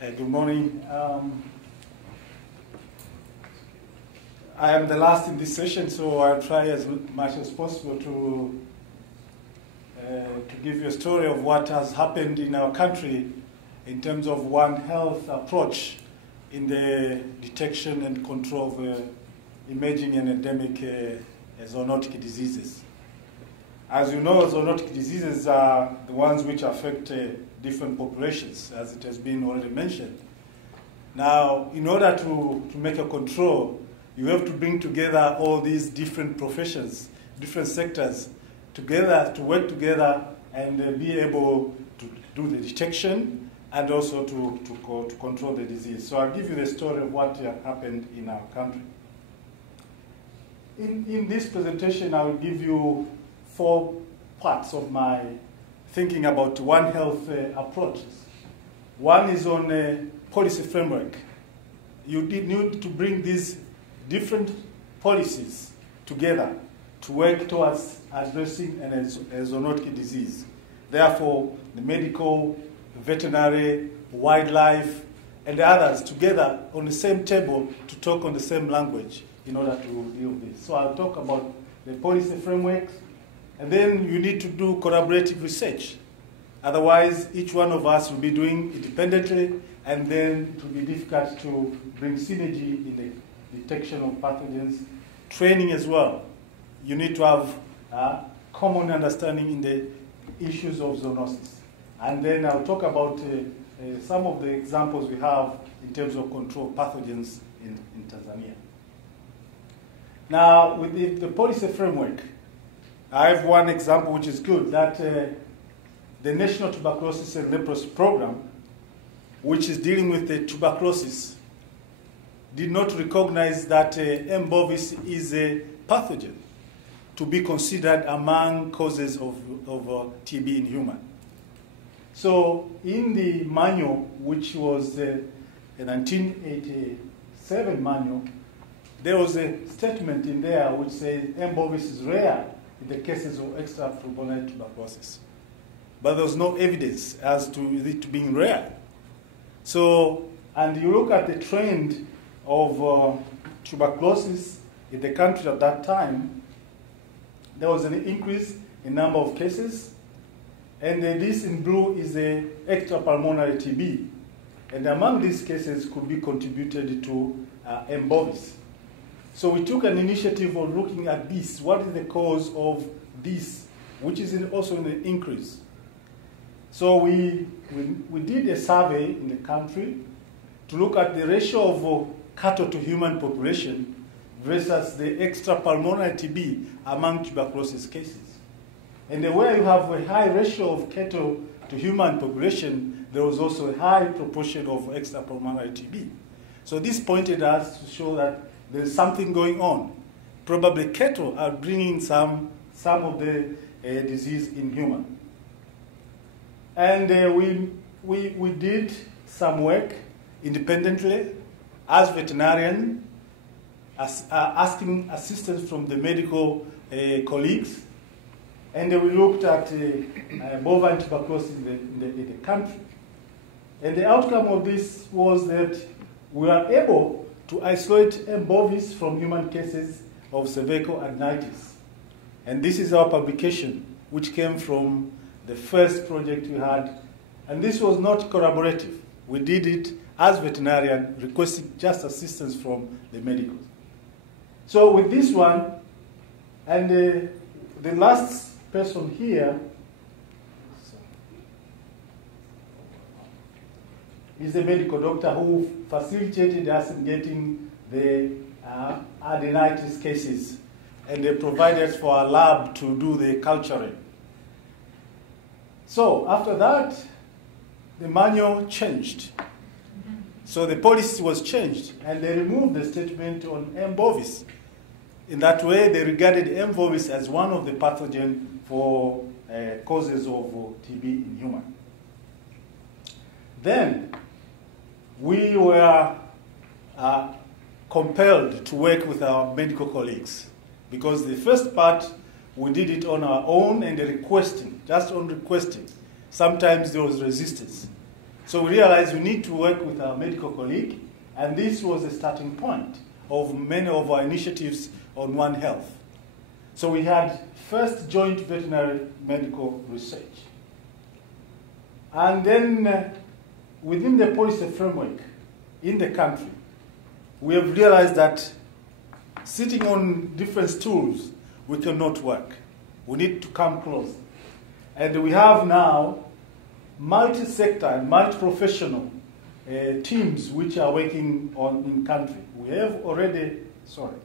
Good morning. I am the last in this session, so I'll try as much as possible to give you a story of what has happened in our country in terms of One Health approach in the detection and control of emerging and endemic zoonotic diseases. As you know, zoonotic diseases are the ones which affect different populations, as it has been already mentioned. Now, in order to make a control, you have to bring together all these different professions, different sectors, together to work together and be able to do the detection and also to control the disease. So I'll give you the story of what happened in our country. In this presentation, I will give you 4 parts of my thinking about One Health approaches. One is on a policy framework. You need to bring these different policies together to work towards addressing a zoonotic disease. Therefore, the medical, veterinary, wildlife, and the others together on the same table to talk on the same language in order to deal with this. So I'll talk about the policy frameworks, and then you need to do collaborative research. Otherwise, each one of us will be doing independently, and then it will be difficult to bring synergy in the detection of pathogens. Training as well. You need to have common understanding in the issues of zoonosis. And then I'll talk about some of the examples we have in terms of control pathogens in Tanzania. Now, with the policy framework, I have one example which is good, that the National Tuberculosis and Leprosy Program, which is dealing with the tuberculosis, did not recognize that M. bovis is a pathogen to be considered among causes of TB in human. So in the manual, which was a 1987 manual, there was a statement in there which says M. bovis is rare in the cases of extrapulmonary tuberculosis. But there was no evidence as to it being rare. So, and you look at the trend of tuberculosis in the country at that time, there was an increase in number of cases, and this in blue is the extrapulmonary TB. And among these cases could be contributed to M. bovis. So we took an initiative of looking at this. What is the cause of this, which is also in the increase? So we did a survey in the country to look at the ratio of cattle to human population versus the extrapulmonary TB among tuberculosis cases. And where you have a high ratio of cattle to human population, there was also a high proportion of extrapulmonary TB. So this pointed us to show that there's something going on. Probably cattle are bringing some of the disease in human. And we did some work independently as veterinarian, asking assistance from the medical colleagues. And we looked at bovine tuberculosis in the country. And the outcome of this was that we are able to isolate M. bovis from human cases of cervical adenitis. And this is our publication, which came from the first project we had. And this was not collaborative. We did it as veterinarian, requesting just assistance from the medicals. So with this one, and the last person here is a medical doctor who facilitated us in getting the adenitis cases, and they provided for our lab to do the culturing. So after that, the manual changed. So the policy was changed, and they removed the statement on M. bovis. In that way, they regarded M. bovis as one of the pathogens for causes of TB in human. Then we were compelled to work with our medical colleagues, because the first part we did it on our own and requesting, just on requesting. Sometimes there was resistance. So we realized we need to work with our medical colleague, and this was the starting point of many of our initiatives on One Health. So we had first joint veterinary medical research. And then within the policy framework in the country, we have realized that sitting on different stools, we cannot work. We need to come close. And we have now multi-sector and multi-professional teams which are working on in country. We have already, sorry.